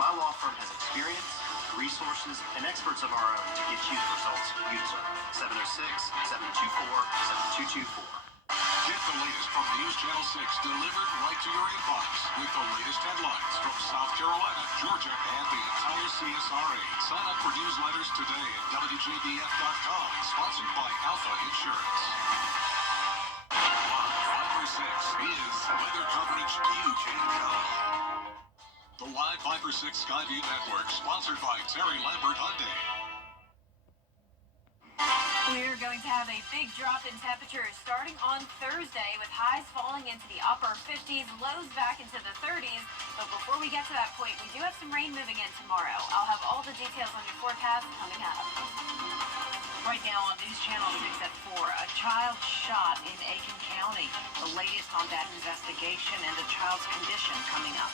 My law firm has experience, resources, and experts of our own to get you the results you deserve. 706-724-7224. Get the latest from News Channel 6 delivered right to your inbox with the latest headlines from South Carolina, Georgia, and the entire CSRA. Sign up for newsletters today at WJBF.com. Sponsored by Alpha Insurance. 5 for 6 is weather coverage you can count on. The Live 5 for 6 Skyview Network, sponsored by Terry Lambert Hyundai. We're going to have a big drop in temperatures starting on Thursday with highs falling into the upper 50s, lows back into the 30s. But before we get to that point, we do have some rain moving in tomorrow. I'll have all the details on your forecast coming up. Right now on News Channel 6 at 4, a child shot in Aiken County. The latest on that investigation and the child's condition coming up.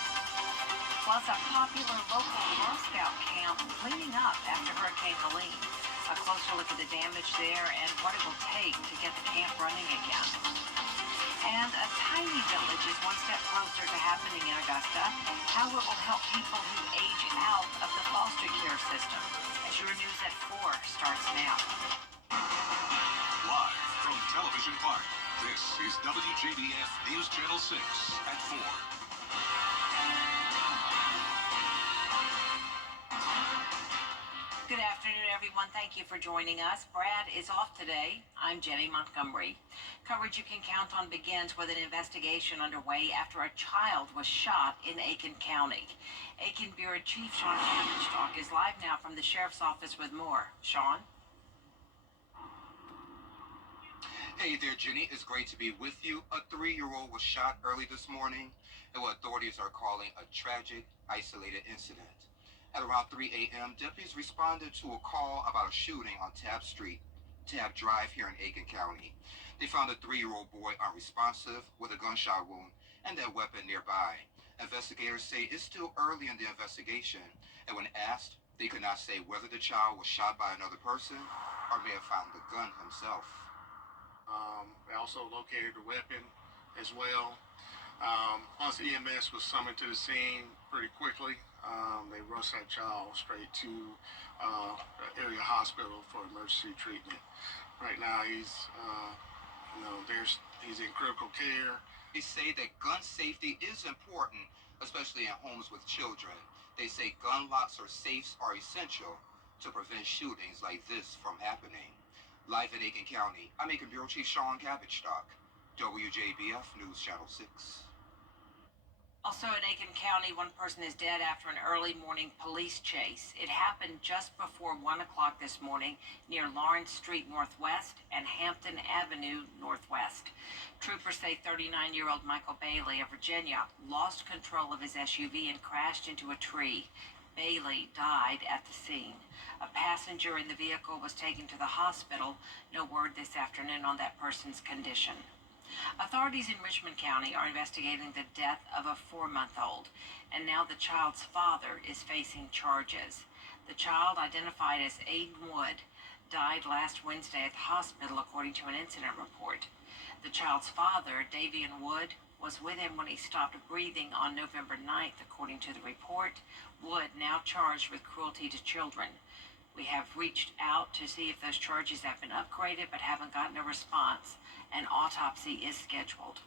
Plus, a popular local Girl Scout camp cleaning up after Hurricane Helene. A closer look at the damage there and what it will take to get the camp running again. And a tiny village is one step closer to happening in Augusta. How it will help people who age out of the foster care system. As your news at 4 starts now. Live from Television Park, this is WJBF News Channel 6 at 4. Good afternoon, everyone. Thank you for joining us. Brad is off today. I'm Jenny Montgomery. Coverage you can count on begins with an investigation underway after a child was shot in Aiken County. Aiken Bureau Chief Sean Happenstock is live now from the Sheriff's Office with more. Sean? Hey there, Jenny. It's great to be with you. A 3-year-old was shot early this morning in what authorities are calling a tragic, isolated incident. At around 3 a.m., deputies responded to a call about a shooting on Tabb Drive here in Aiken County. They found a 3-year-old boy unresponsive with a gunshot wound and that weapon nearby. Investigators say it's still early in the investigation, and when asked, they could not say whether the child was shot by another person or may have found the gun himself. They also located the weapon as well. Once EMS was summoned to the scene pretty quickly, they rushed that child straight to the area hospital for emergency treatment. Right now, he's in critical care. They say that gun safety is important, especially in homes with children. They say gun locks or safes are essential to prevent shootings like this from happening. Live in Aiken County, I'm Aiken Bureau Chief Sean Happenstock, WJBF News Channel 6. Also in Aiken County, one person is dead after an early morning police chase. It happened just before 1 o'clock this morning near Lawrence Street Northwest and Hampton Avenue Northwest. Troopers say 39-year-old Michael Bailey of Virginia lost control of his SUV and crashed into a tree. Bailey died at the scene. A passenger in the vehicle was taken to the hospital. No word this afternoon on that person's condition. Authorities in Richmond County are investigating the death of a 4-month-old, and now the child's father is facing charges. The child, identified as Aiden Wood, died last Wednesday at the hospital, according to an incident report. The child's father, Davian Wood, was with him when he stopped breathing on November 9th, according to the report. Wood now charged with cruelty to children. We have reached out to see if those charges have been upgraded, but haven't gotten a response. An autopsy is scheduled.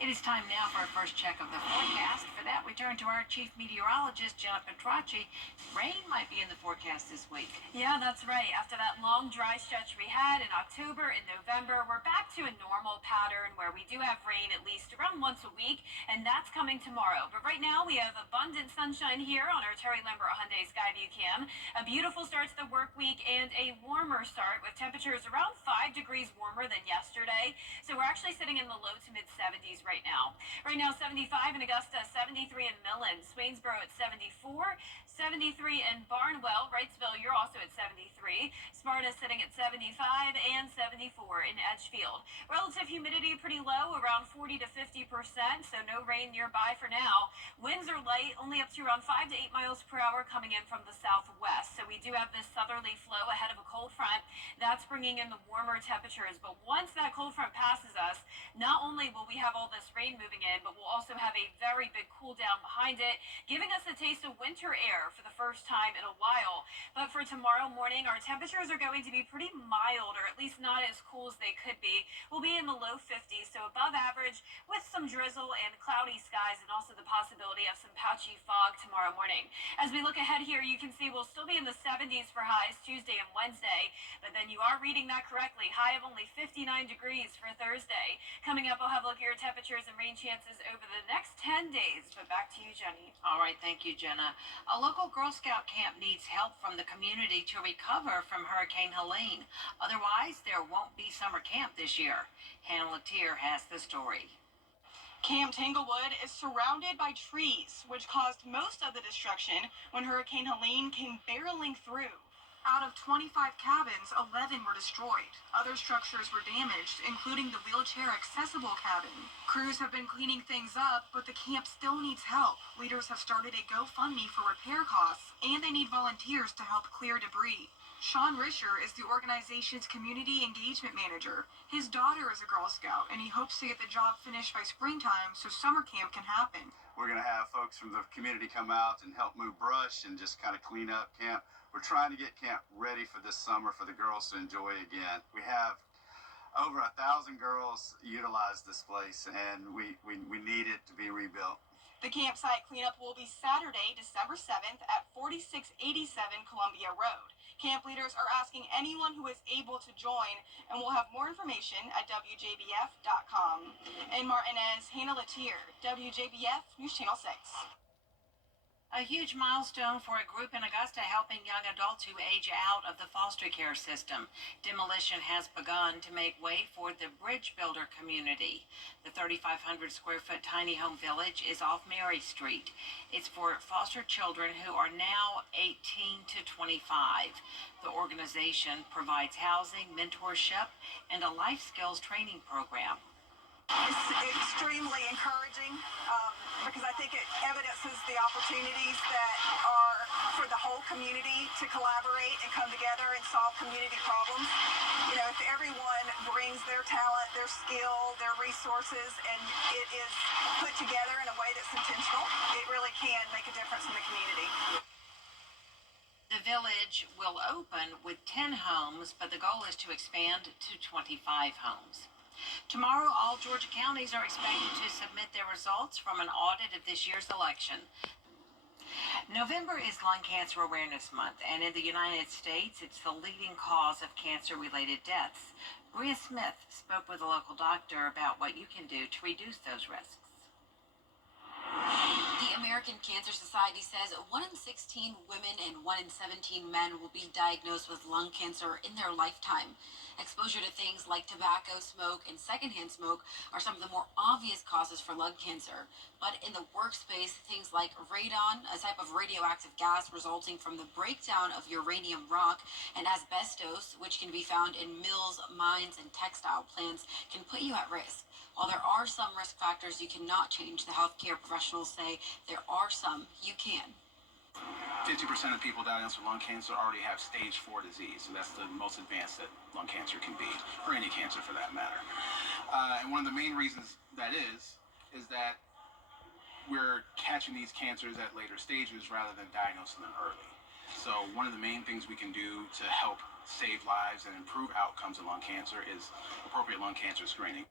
It is time now for our first check of the forecast. For that, we turn to our chief meteorologist, Jenna Petracci. Rain might be in the forecast this week. Yeah, that's right. After that long dry stretch we had in October and November, we're back to a normal pattern where we do have rain at least around once a week, and that's coming tomorrow. But right now, we have abundant sunshine here on our Terry Lambert Hyundai Skyview Cam. A beautiful start to the work week and a warmer start with temperatures around 5 degrees warmer than yesterday. So we're actually sitting in the low to mid 70s right now. Right now, 75 in Augusta, 73 in Millen, Swainsboro at 74, 73 in Barnwell. Wrightsville, you're also at 73. Sparta sitting at 75 and 74 in Edgefield. Relative humidity pretty low, around 40 to 50%, so no rain nearby for now. Winds are light, only up to around 5 to 8 miles per hour coming in from the southwest. So we do have this southerly flow ahead of a cold front. That's bringing in the warmer temperatures. But once that cold front passes us, not only will we have all this rain moving in, but we'll also have a very big cool down behind it, giving us a taste of winter air for the first time in a while. But for tomorrow morning, our temperatures are going to be pretty mild, or at least not as cool as they could be. We'll be in the low 50s, so above average, with some drizzle and cloudy skies, and also the possibility of some patchy fog tomorrow morning. As we look ahead here, you can see we'll still be in the 70s for highs Tuesday and Wednesday, but then you are reading that correctly. High of only 59 degrees for Thursday. Coming up, we'll have a look at your temperatures and rain chances over the next 10 days. But back to you, Jenny. All right, thank you, Jenna. A local Girl Scout camp needs help from the community to recover from Hurricane Helene. Otherwise, there won't be summer camp this year. Hannah Latier has the story. Camp Tanglewood is surrounded by trees, which caused most of the destruction when Hurricane Helene came barreling through. Out of 25 cabins, 11 were destroyed. Other structures were damaged, including the wheelchair-accessible cabin. Crews have been cleaning things up, but the camp still needs help. Leaders have started a GoFundMe for repair costs, and they need volunteers to help clear debris. Sean Risher is the organization's community engagement manager. His daughter is a Girl Scout, and he hopes to get the job finished by springtime so summer camp can happen. We're going to have folks from the community come out and help move brush and just kind of clean up camp. We're trying to get camp ready for this summer for the girls to enjoy again. We have over 1,000 girls utilize this place, and we need it to be rebuilt. The campsite cleanup will be Saturday, December 7th at 4687 Columbia Road. Camp leaders are asking anyone who is able to join, and we'll have more information at WJBF.com. In Martinez, Hannah Latier, WJBF News Channel 6. A huge milestone for a group in Augusta helping young adults who age out of the foster care system. Demolition has begun to make way for the Bridge Builder community. The 3,500 square foot tiny home village is off Mary Street. It's for foster children who are now 18 to 25. The organization provides housing, mentorship, and a life skills training program. It's extremely encouraging because I think it evidences the opportunities that are for the whole community to collaborate and come together and solve community problems. You know, if everyone brings their talent, their skill, their resources, and it is put together in a way that's intentional, it really can make a difference in the community. The village will open with 10 homes, but the goal is to expand to 25 homes. Tomorrow, all Georgia counties are expected to submit their results from an audit of this year's election. November is Lung Cancer Awareness Month, and in the United States, it's the leading cause of cancer-related deaths. Bria Smith spoke with a local doctor about what you can do to reduce those risks. The American Cancer Society says 1 in 16 women and 1 in 17 men will be diagnosed with lung cancer in their lifetime. Exposure to things like tobacco, smoke, and secondhand smoke are some of the more obvious causes for lung cancer. But in the workspace, things like radon, a type of radioactive gas resulting from the breakdown of uranium rock, and asbestos, which can be found in mills, mines, and textile plants, can put you at risk. While there are some risk factors you cannot change, the healthcare professionals say there are some you can. 50% of people diagnosed with lung cancer already have stage 4 disease, so that's the most advanced that lung cancer can be, or any cancer for that matter. And one of the main reasons that is that we're catching these cancers at later stages rather than diagnosing them early. So one of the main things we can do to help save lives and improve outcomes in lung cancer is appropriate lung cancer screening.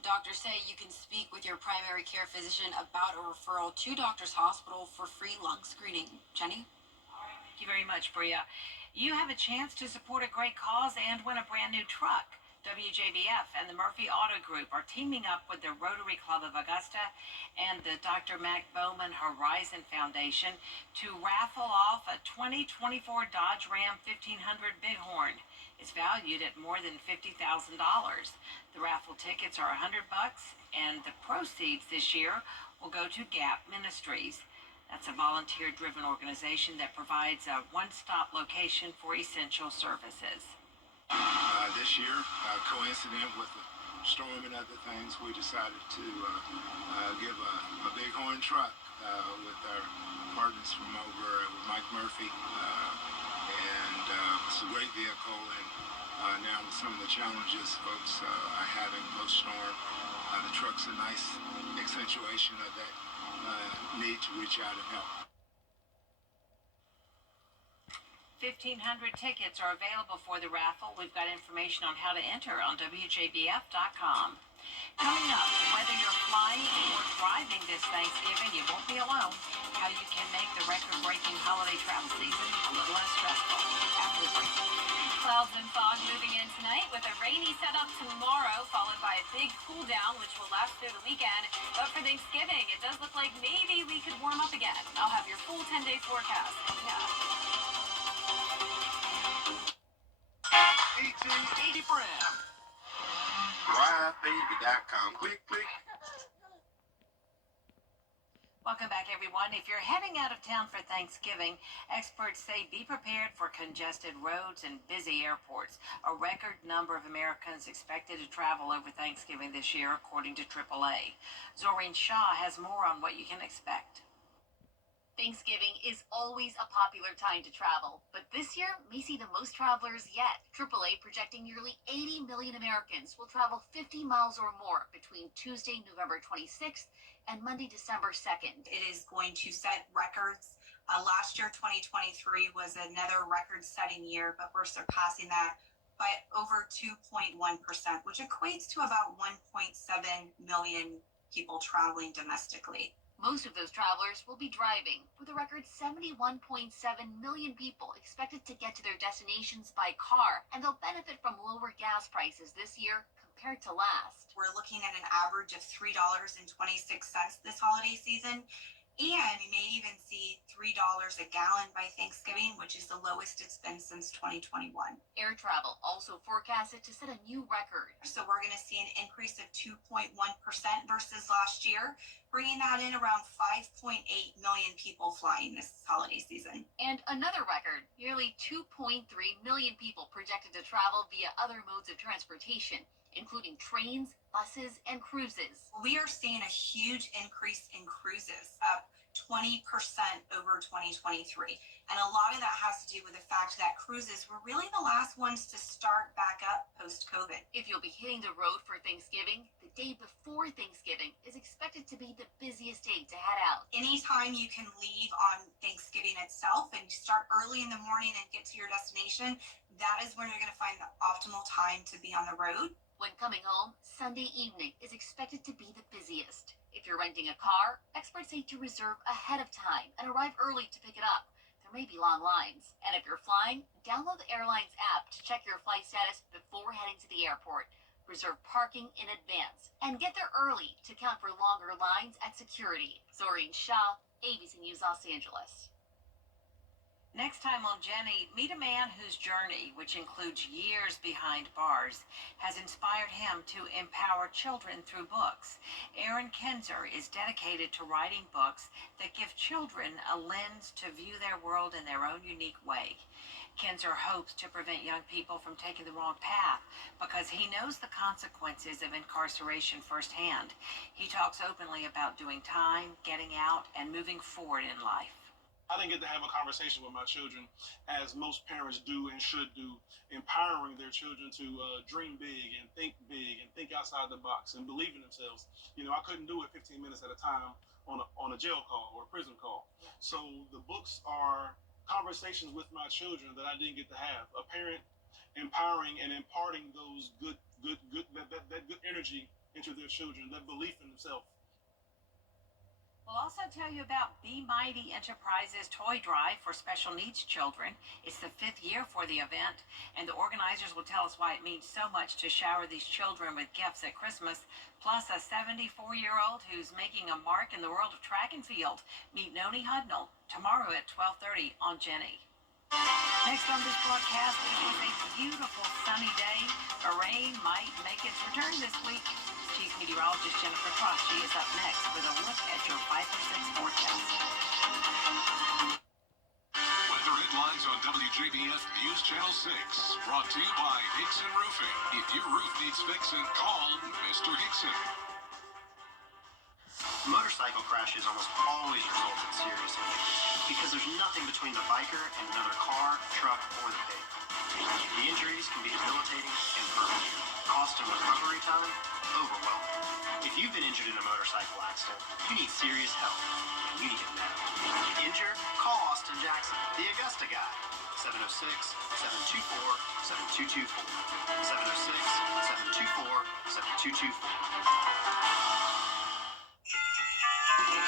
Doctors say you can speak with your primary care physician about a referral to Doctors Hospital for free lung screening. Jenny? Thank you very much, Bria. You have a chance to support a great cause and win a brand new truck. WJBF and the Murphy Auto Group are teaming up with the Rotary Club of Augusta and the Dr. Mac Bowman Horizon Foundation to raffle off a 2024 Dodge Ram 1500 Bighorn. It's valued at more than $50,000. The raffle tickets are $100, and the proceeds this year will go to Gap Ministries. That's a volunteer-driven organization that provides a one-stop location for essential services. This year, coincident with the storm and other things, we decided to give a bighorn truck with our partners from over with Mike Murphy, and it's a great vehicle. And now with some of the challenges folks are having post-storm, the truck's a nice accentuation of that need to reach out and help. 1,500 tickets are available for the raffle. We've got information on how to enter on WJBF.com. Coming up, whether you're flying or driving this Thanksgiving, you won't be alone. How you can make the record-breaking holiday travel season a little less stressful. After the break. Clouds and fog moving in tonight with a rainy setup tomorrow, followed by a big cool down, which will last through the weekend. But for Thanksgiving, it does look like maybe we could warm up again. I'll have your full 10-day forecast coming up. 1880 brand. DriveBaby.com. Click, click. Welcome back, everyone. If you're heading out of town for Thanksgiving, experts say be prepared for congested roads and busy airports. A record number of Americans expected to travel over Thanksgiving this year, according to AAA. Zoreen Shaw has more on what you can expect. Thanksgiving is always a popular time to travel, but this year may see the most travelers yet. AAA projecting nearly 80 million Americans will travel 50 miles or more between Tuesday, November 26th and Monday, December 2nd. It is going to set records. Last year, 2023, was another record-setting year, but we're surpassing that by over 2.1%, which equates to about 1.7 million people traveling domestically. Most of those travelers will be driving, with a record 71.7 million people expected to get to their destinations by car, and they'll benefit from lower gas prices this year compared to last. We're looking at an average of $3.26 this holiday season, and we may even see $3 a gallon by Thanksgiving, which is the lowest it's been since 2021. Air travel also forecasted to set a new record. So we're going to see an increase of 2.1% versus last year, bringing that in around 5.8 million people flying this holiday season. And another record, nearly 2.3 million people projected to travel via other modes of transportation, including trains, buses, and cruises. We are seeing a huge increase in cruises, up 20% over 2023. And a lot of that has to do with the fact that cruises were really the last ones to start back up post-COVID. If you'll be hitting the road for Thanksgiving, the day before Thanksgiving is expected to be the busiest day to head out. Anytime you can leave on Thanksgiving itself and start early in the morning and get to your destination, that is when you're going to find the optimal time to be on the road. When coming home, Sunday evening is expected to be the busiest. If you're renting a car, experts say to reserve ahead of time and arrive early to pick it up. There may be long lines. And if you're flying, download the airline's app to check your flight status before heading to the airport. Reserve parking in advance and get there early to count for longer lines at security. Zoreen Shaw, ABC News, Los Angeles. Next time on Jenny, meet a man whose journey, which includes years behind bars, has inspired him to empower children through books. Aaron Kinzer is dedicated to writing books that give children a lens to view their world in their own unique way. Kinzer hopes to prevent young people from taking the wrong path because he knows the consequences of incarceration firsthand. He talks openly about doing time, getting out, and moving forward in life. I didn't get to have a conversation with my children, as most parents do and should do, empowering their children to dream big and think outside the box and believe in themselves. You know, I couldn't do it 15 minutes at a time on a jail call or a prison call. So the books are conversations with my children that I didn't get to have. A parent empowering and imparting those good energy into their children, that belief in themselves. We'll also tell you about Be Mighty Enterprises Toy Drive for special needs children. It's the 5th year for the event, and the organizers will tell us why it means so much to shower these children with gifts at Christmas, plus a 74-year-old who's making a mark in the world of track and field. Meet Noni Hudnall tomorrow at 12:30 on Jenny. Next on this broadcast, it is a beautiful sunny day. A rain might make its return this week. Chief Meteorologist Jennifer Cross, she is up next with a look at your 5 to 6 forecast. WJBF News Channel 6, brought to you by Hickson Roofing. If your roof needs fixing, call Mr. Hickson. Motorcycle crashes almost always result in serious injuries because there's nothing between the biker and another car, truck, or the pavement. The injuries can be debilitating and permanent. Cost and recovery time, overwhelming. If you've been injured in a motorcycle accident, you need serious help. You need it now. Injured? Call Austin Jackson, the Augusta guy. 706-724-7224. 706-724-7224.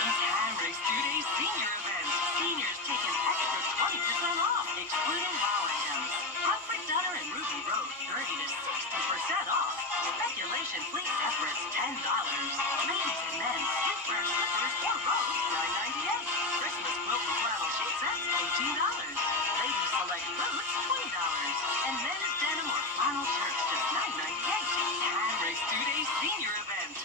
It's Henry's 2-day senior event. Seniors take an extra 20% off, excluding wow items. Comfort Dunner and Ruby Road, 30 to 60% off. Speculation fleece separates, $10. Ladies and men's toothbrush slippers or robes, $9.98. Christmas quilt and flannel sheet sets, $18. Ladies select boots, $20. And men's denim or flannel shirts, just $9.98. Henry's 2-day senior event.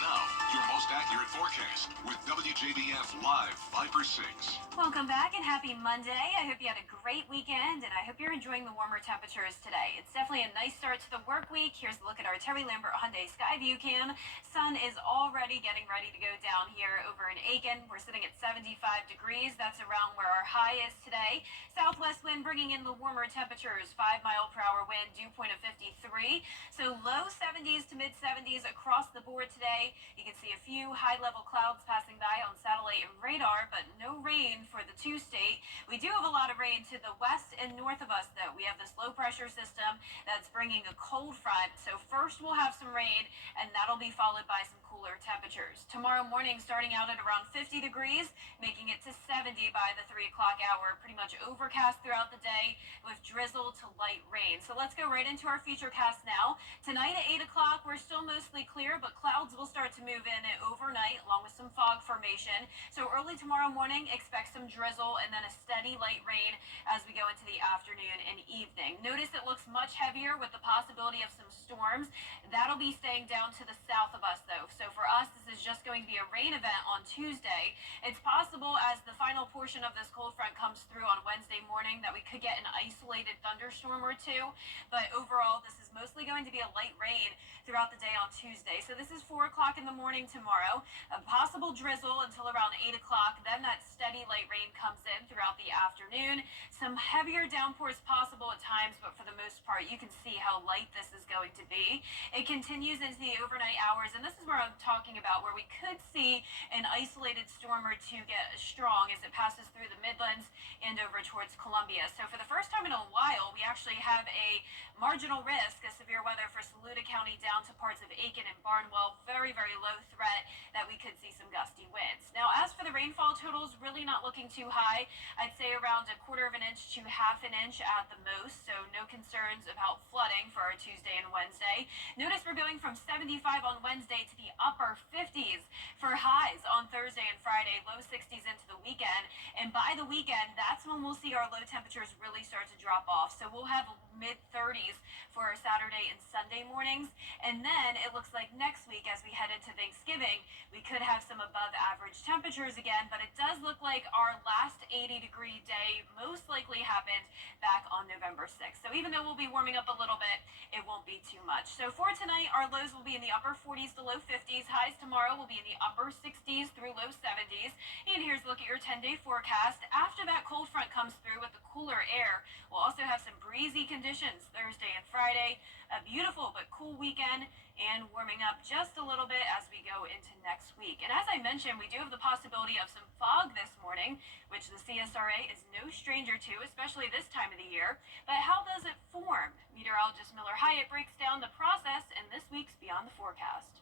Now, your most accurate forecast with WJBF Live 5/6. Welcome back and happy Monday. I hope you had a great weekend and I hope you're enjoying the warmer temperatures today. It's definitely a nice start to the work week. Here's a look at our Terry Lambert Hyundai Skyview cam. Sun is already getting ready to go down here over in Aiken. We're sitting at 75 degrees. That's around where our high is today. Southwest wind bringing in the warmer temperatures. 5-mile-per-hour wind, dew point of 53. So low 70s to mid 70s across the board today. You can see a few high-level clouds passing by on satellite and radar, but no rain for the two-state. We do have a lot of rain to the west and north of us, though. We have this low-pressure system that's bringing a cold front. So first we'll have some rain, and that'll be followed by some cooler temperatures. Tomorrow morning, starting out at around 50 degrees, making it to 70 by the 3 o'clock hour. Pretty much overcast throughout the day with drizzle to light rain. So let's go right into our futurecast now. Tonight at 8 o'clock, we're still mostly clear, but clouds will start to move in overnight, along with some fog formation. So early tomorrow morning, expect some drizzle and then a steady light rain as we go into the afternoon and evening. Notice it looks much heavier with the possibility of some storms. That'll be staying down to the south of us, though. So for us, this is just going to be a rain event on Tuesday. It's possible as the final portion of this cold front comes through on Wednesday morning that we could get an isolated thunderstorm or two. But overall, this is mostly going to be a light rain throughout the day on Tuesday. So this is 4 o'clock in the morning tomorrow. A possible drizzle until around 8 o'clock. Then that steady light rain comes in throughout the afternoon. Some heavier downpours possible at times, but for the most part, you can see how light this is going to be. It continues into the overnight hours, and this is where I'm talking about where we could see an isolated storm or two get strong as it passes through the Midlands and over towards Columbia. So for the first time in a while, we actually have a marginal risk of severe weather for Saluda County down to parts of Aiken and Barnwell. Very, very low threat that we could see some gusty winds. Now, as for the rainfall totals, really not looking too high. I'd say around 1/4 of an inch to 1/2 an inch at the most, so no concerns about flooding for our Tuesday and Wednesday. Notice we're going from 75 on Wednesday to the upper 50s for highs on Thursday and Friday, low 60s into the weekend. And by the weekend, that's when we'll see our low temperatures really start to drop off. So we'll have mid-30s for our Saturday and Sunday mornings. And then it looks like next week, as we head into Thanksgiving, we could have some above average temperatures again, but it does look like our last 80-degree day most likely happened back on November 6th. So even though we'll be warming up a little bit, it won't be too much. So for tonight, our lows will be in the upper 40s to low 50s. Highs tomorrow will be in the upper 60s through low 70s. And here's a look at your 10-day forecast. After that cold front comes through with the cooler air, we'll also have some breezy conditions Thursday and Friday. A beautiful but cool weekend and warming up just a little bit as we go into next week. And as I mentioned, we do have the possibility of some fog this morning, which the CSRA is no stranger to, especially this time of the year. But how does it form? Meteorologist Miller Hyatt breaks down the process in this week's Beyond the Forecast.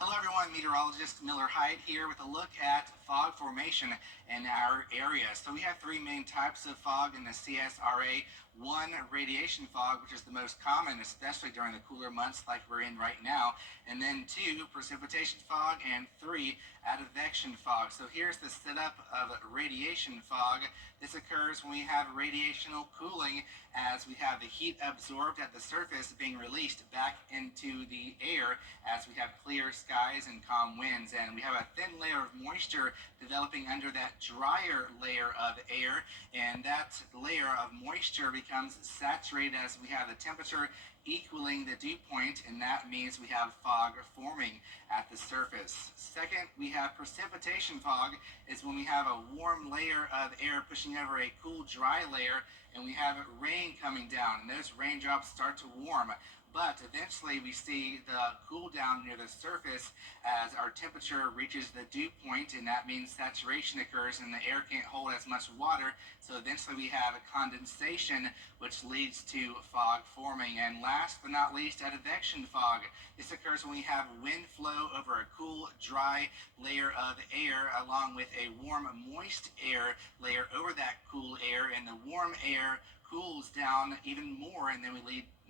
Hello everyone, meteorologist Miller Hyatt here with a look at fog formation in our area. So we have three main types of fog in the CSRA. one, radiation fog, which is the most common, especially during the cooler months like we're in right now, and then 2, precipitation fog, and 3, advection fog. So here's the setup of radiation fog. This occurs when we have radiational cooling, as we have the heat absorbed at the surface being released back into the air as we have clear skies and calm winds, and we have a thin layer of moisture developing under that drier layer of air, and that layer of moisture becomes saturated as we have the temperature equaling the dew point, and that means we have fog forming at the surface. Second, we have precipitation fog, is when we have a warm layer of air pushing over a cool dry layer, and we have rain coming down, and those raindrops start to warm. But eventually we see the cool down near the surface as our temperature reaches the dew point, and that means saturation occurs and the air can't hold as much water. So eventually we have a condensation, which leads to fog forming. And last but not least, advection fog. This occurs when we have wind flow over a cool, dry layer of air along with a warm, moist air layer over that cool air, and the warm air cools down even more, and then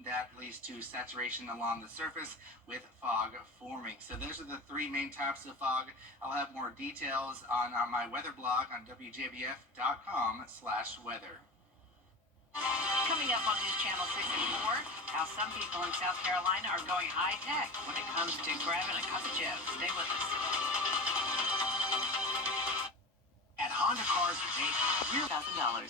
that leads to saturation along the surface with fog forming. So those are the 3 main types of fog. I'll have more details on my weather blog on WJBF.com/weather. Coming up on News Channel 6 and 4, how some people in South Carolina are going high-tech when it comes to grabbing a cup of joe. Stay with us. At Honda Cars Today, we're $1,000.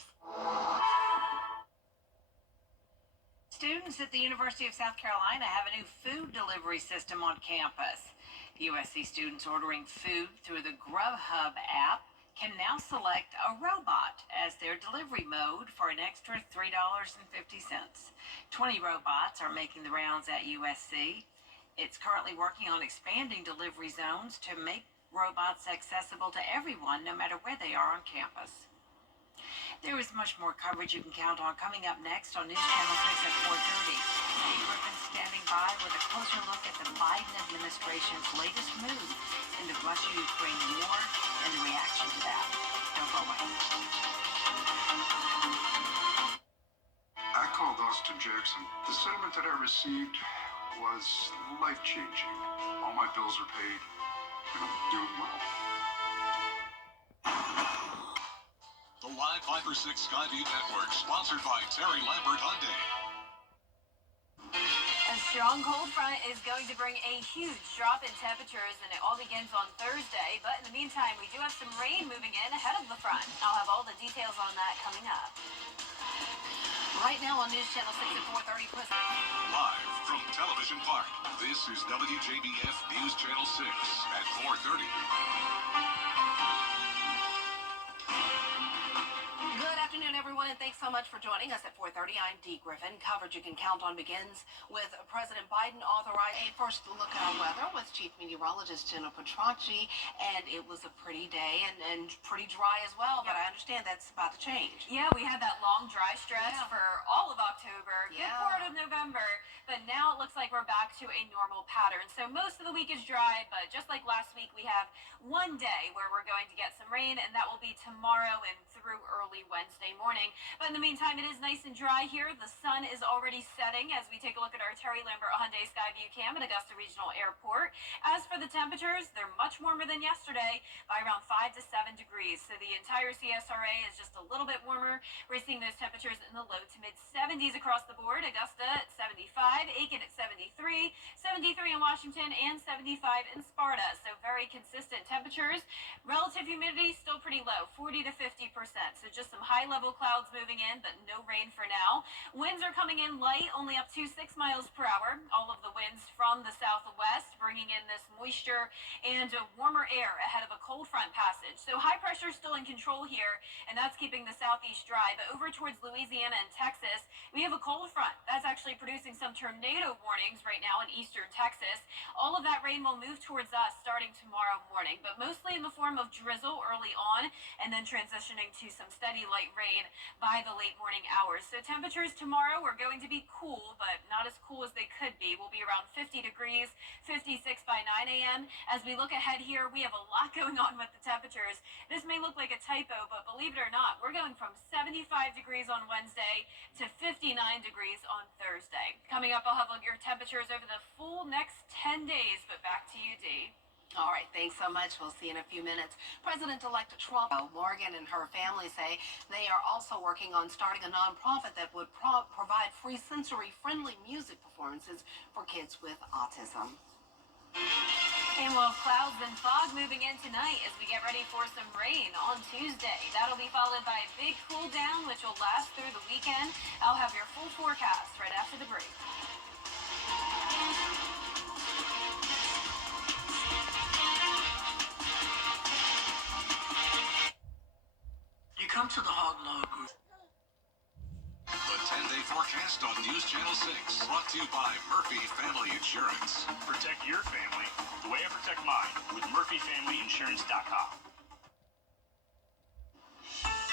Students at the University of South Carolina have a new food delivery system on campus. USC students ordering food through the Grubhub app can now select a robot as their delivery mode for an extra $3.50. 20 robots are making the rounds at USC. It's currently working on expanding delivery zones to make robots accessible to everyone, no matter where they are on campus. There is much more coverage you can count on coming up next on News Channel 6 at 4:30. Dave Griffin standing by with a closer look at the Biden administration's latest move in the Russia-Ukraine war and the reaction to that. Don't go away. I called Austin Jackson. The settlement that I received was life-changing. All my bills are paid, and I'm doing well. The live 5/6 Skyview Network, sponsored by Terry Lambert Hyundai. A strong cold front is going to bring a huge drop in temperatures, and it all begins on Thursday. But in the meantime, we do have some rain moving in ahead of the front. I'll have all the details on that coming up. Right now on News Channel 6 at 4:30. Live from Television Park, this is WJBF News Channel 6 at 4:30. Good afternoon, everyone, and thanks so much for joining us at 4:30. I'm Dee Griffin. Coverage you can count on begins with President Biden authorizing a first look at our weather with Chief Meteorologist Jenna Petracci, and it was a pretty day and pretty dry as well, but I understand that's about to change. Yeah, we had that long dry stretch for all of October, good part of November, but now it looks like we're back to a normal pattern. So most of the week is dry, but just like last week, we have one day where we're going to get some rain, and that will be tomorrow and through early Wednesday morning. But in the meantime, it is nice and dry here. The sun is already setting as we take a look at our Terry Lambert Hyundai Skyview Cam at Augusta Regional Airport. As for the temperatures, they're much warmer than yesterday by around 5 to 7 degrees. So the entire CSRA is just a little bit warmer. We're seeing those temperatures in the low to mid 70s across the board. Augusta at 75, Aiken at 73, 73 in Washington, and 75 in Sparta. So very consistent temperatures. Relative humidity still pretty low, 40 to 50%. So just some high-level clouds moving in, but no rain for now. Winds are coming in light, only up to 6 miles per hour. All of the winds from the southwest, bringing in this moisture and warmer air ahead of a cold front passage. So high pressure is still in control here, and that's keeping the southeast dry. But over towards Louisiana and Texas, we have a cold front that's actually producing experiencing some tornado warnings right now in eastern Texas. All of that rain will move towards us starting tomorrow morning, but mostly in the form of drizzle early on and then transitioning to some steady light rain by the late morning hours. So temperatures tomorrow are going to be cool, but not as cool as they could be. We'll be around 50 degrees, 56 by 9 a.m. As we look ahead here, we have a lot going on with the temperatures. This may look like a typo, but believe it or not, we're going from 75 degrees on Wednesday to 59 degrees on Thursday. Coming up, I'll have your temperatures over the full next 10 days, but back to you, Dee. All right, thanks so much. We'll see you in a few minutes. President-elect Trump, Morgan and her family say they are also working on starting a nonprofit that would provide free sensory-friendly music performances for kids with autism. And we'll have clouds and fog moving in tonight as we get ready for some rain on Tuesday. That'll be followed by a big cool down, which will last through the weekend. I'll have your full forecast right after the break. You come to the Hog Log Group. The 10-day forecast on News Channel 6, brought to you by Murphy Family Insurance. Protect your family the way I protect mine with MurphyFamilyInsurance.com.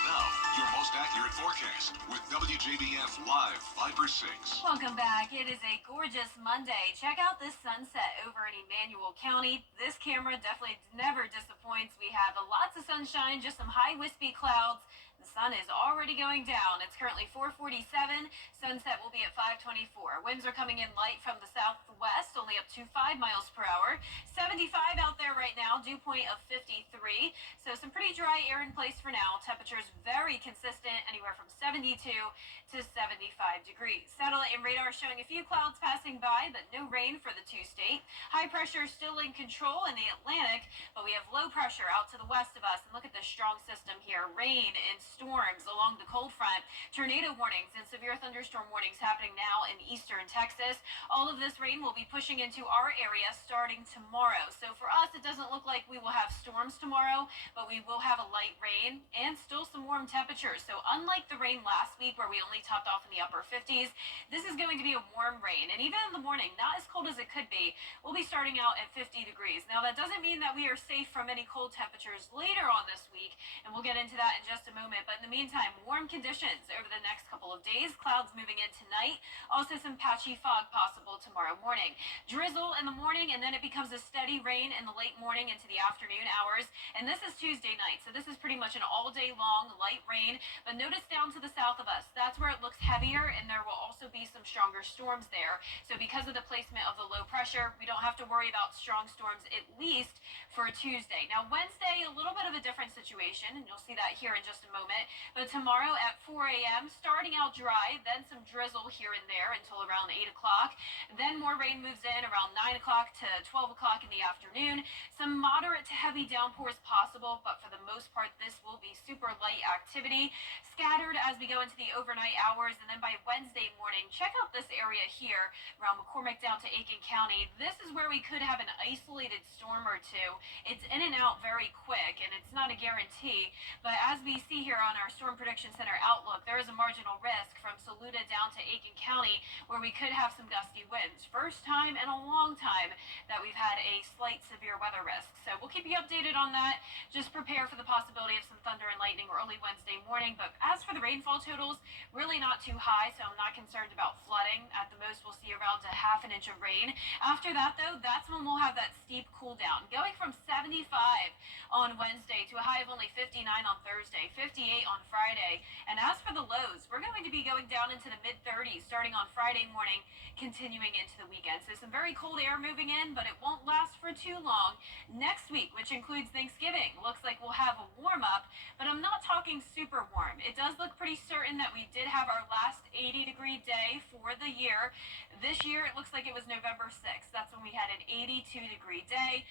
Now, your most accurate forecast with WJBF Live 5/6. Welcome back. It is a gorgeous Monday. Check out this sunset over in Emmanuel County. This camera definitely never disappoints. We have lots of sunshine, just some high wispy clouds. The sun is already going down. It's currently 4:47. Sunset will be at 5:24. Winds are coming in light from the southwest, only up to 5 miles per hour. 75 out there right now, dew point of 53. So some pretty dry air in place for now. Temperatures very consistent, anywhere from 72 to 75 degrees. Satellite and radar showing a few clouds passing by, but no rain for the two-state. High pressure still in control in the Atlantic, but we have low pressure out to the west of us. And look at this strong system here. Rain and storms along the cold front. Tornado warnings and severe thunderstorm warnings happening now in eastern Texas. All of this rain will be pushing into our area starting tomorrow. So for us, it doesn't look like we will have storms tomorrow, but we will have a light rain and still some warm temperatures. So unlike the rain last week where we only topped off in the upper 50s, this is going to be a warm rain. And even in the morning, not as cold as it could be, we'll be starting out at 50 degrees. Now that doesn't mean that we are safe from any cold temperatures later on this week, and we'll get into that in just a moment. But in the meantime, warm conditions over the next couple of days. Clouds moving in tonight. Also some patchy fog possible tomorrow morning. Drizzle in the morning, and then it becomes a steady rain in the late morning into the afternoon hours. And this is Tuesday night, so this is pretty much an all-day long light rain. But notice down to the south of us, that's where it looks heavier, and there will also be some stronger storms there. So because of the placement of the low pressure, we don't have to worry about strong storms, at least for Tuesday. Now Wednesday, a little bit of a different situation, and you'll see that here in just a moment. But tomorrow at 4 a.m., starting out dry, then some drizzle here and there until around 8 o'clock. Then more rain moves in around 9 o'clock to 12 o'clock in the afternoon. Some moderate to heavy downpours possible, but for the most part, this will be super light activity. Scattered as we go into the overnight hours, and then by Wednesday morning, check out this area here around McCormick down to Aiken County. This is where we could have an isolated storm or two. It's in and out very quick, and it's not a guarantee, but as we see here on our Storm Prediction Center outlook, there is a marginal risk from Saluda down to Aiken County where we could have some gusty winds. First time in a long time that we've had a slight severe weather risk. So we'll keep you updated on that. Just prepare for the possibility of some thunder and lightning early Wednesday morning. But as for the rainfall totals, really not too high, so I'm not concerned about flooding. At the most, we'll see around a half an inch of rain. After that, though, that's when we'll have that steep cool down, going from 75 on Wednesday to a high of only 59 on Thursday, 58 on Friday. And as for the lows, we're going to be going down into the mid-30s starting on Friday morning, continuing into the weekend. So some very cold air moving in, but it won't last for too long. Next week, which includes Thanksgiving, looks like we'll have a warm-up, but I'm not talking super warm. It does look pretty certain that we did have our last 80-degree day for the year. This year, it looks like it was November 6th. That's when we had an 82-degree day.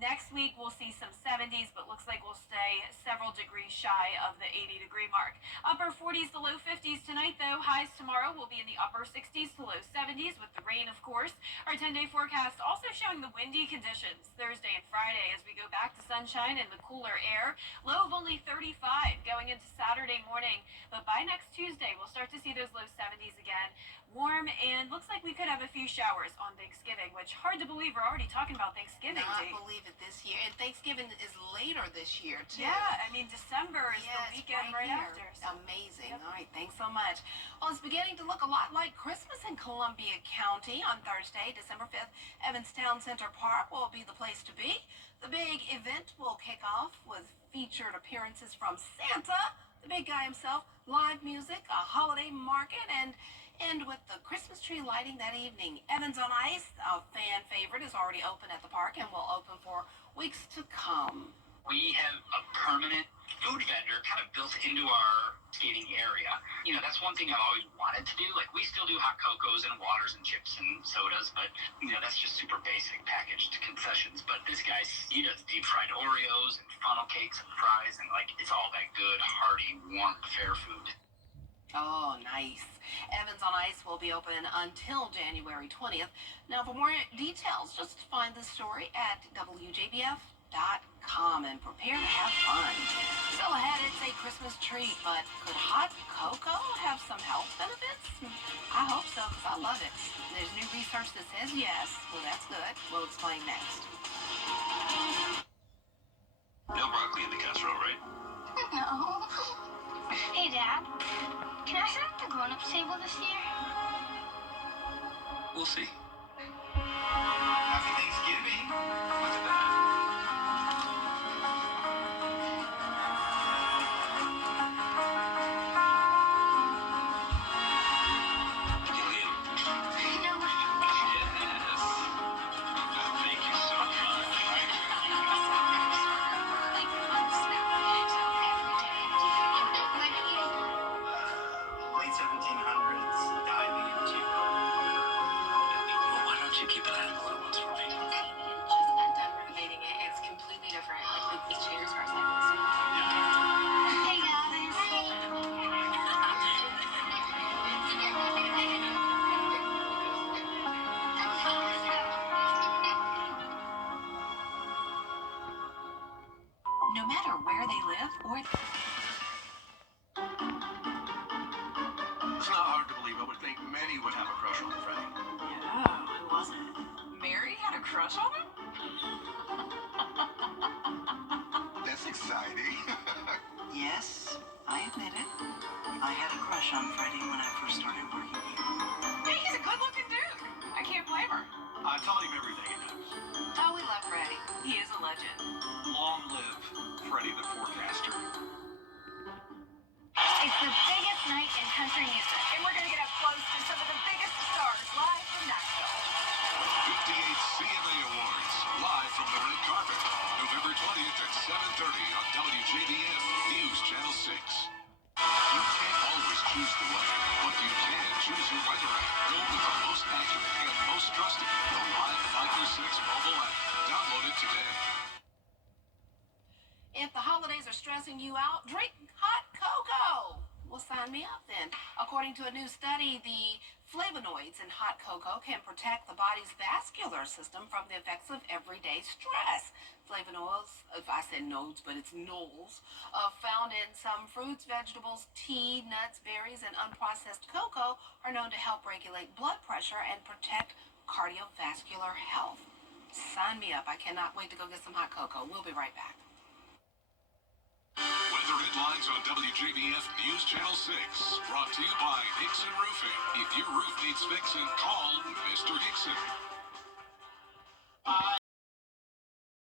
Next week, we'll see some 70s, but looks like we'll stay several degrees shy of the 80-degree mark. Upper 40s to low 50s tonight, though. Highs tomorrow will be in the upper 60s to low 70s with the rain, of course. Our 10-day forecast also showing the windy conditions Thursday and Friday as we go back to sunshine and the cooler air. Low of only 35 going into Saturday morning, but by next Tuesday, we'll start to see those low 70s again warm, and looks like we could have a few showers on Thanksgiving, which hard to believe we're already talking about Thanksgiving. Not believe it this year. And Thanksgiving is later this year, too. Yeah, I mean, December is the weekend right after. So. Amazing. All right, thanks so much. Well, it's beginning to look a lot like Christmas in Columbia County on Thursday, December 5th. Evanstown Center Park will be the place to be. The big event will kick off with featured appearances from Santa, the big guy himself, live music, a holiday market, and end with the Christmas tree lighting that evening. Evans on Ice, a fan favorite, is already open at the park and will open for weeks to come. We have a permanent food vendor kind of built into our skating area. You know, that's one thing I've always wanted to do. Like, we still do hot cocos and waters and chips and sodas, but, you know, that's just super basic packaged concessions. But this guy, he does deep fried Oreos and funnel cakes and fries, and, like, it's all that good, hearty, warm, fair food. Oh, nice. Evans on Ice will be open until January 20th. Now, for more details, just find the story at WJBF.com and prepare to have fun. Still ahead, it's a Christmas treat, but could hot cocoa have some health benefits? I hope so, because I love it. There's new research that says yes. Well, that's good. We'll explain next. No broccoli in the casserole, right? No. Hey, Dad. Can I sit at the grown-ups table this year? We'll see. Happy Thanksgiving. What's that? Gillian. No way. Yes. Thank you so much. Late 1700s, diving into Well, why don't you keep an eye on the little ones for me? Just got done renovating it. It's completely different. Like the chairs are like Hey, guys. No matter where they live or It's not hard to believe. I would think many would have a crush on Freddie. yeah, who was it? Mary had a crush on him? That's exciting. Yes, I admit it. I had a crush on Freddie when I first started working here. Yeah, he's a good-looking dude. I can't blame her. I taught him everything he knows. Oh, we love Freddie. He is a legend. Long live Freddie the Forecaster. It's the biggest night in country music, and we're going to get up close to some of the biggest stars live from Nashville. 58 CMA Awards, live from the red carpet, November 20th at 7:30 on WJBF News Channel 6. You can't always choose the weather, but you can choose your weather app. Go with the most accurate and most trusted, the Live Fighter 6 mobile app. Download it today. If the holidays are stressing you out, drink hot cocoa. Well, sign me up then. According to a new study, the flavonoids in hot cocoa can protect the body's vascular system from the effects of everyday stress. Flavonoids, if I said nodes, but it's noles, found in some fruits, vegetables, tea, nuts, berries, and unprocessed cocoa are known to help regulate blood pressure and protect cardiovascular health. Sign me up. I cannot wait to go get some hot cocoa. We'll be right back. Weather headlines on WJBF News Channel 6. Brought to you by Hickson Roofing. If your roof needs fixing, call Mr. Hickson.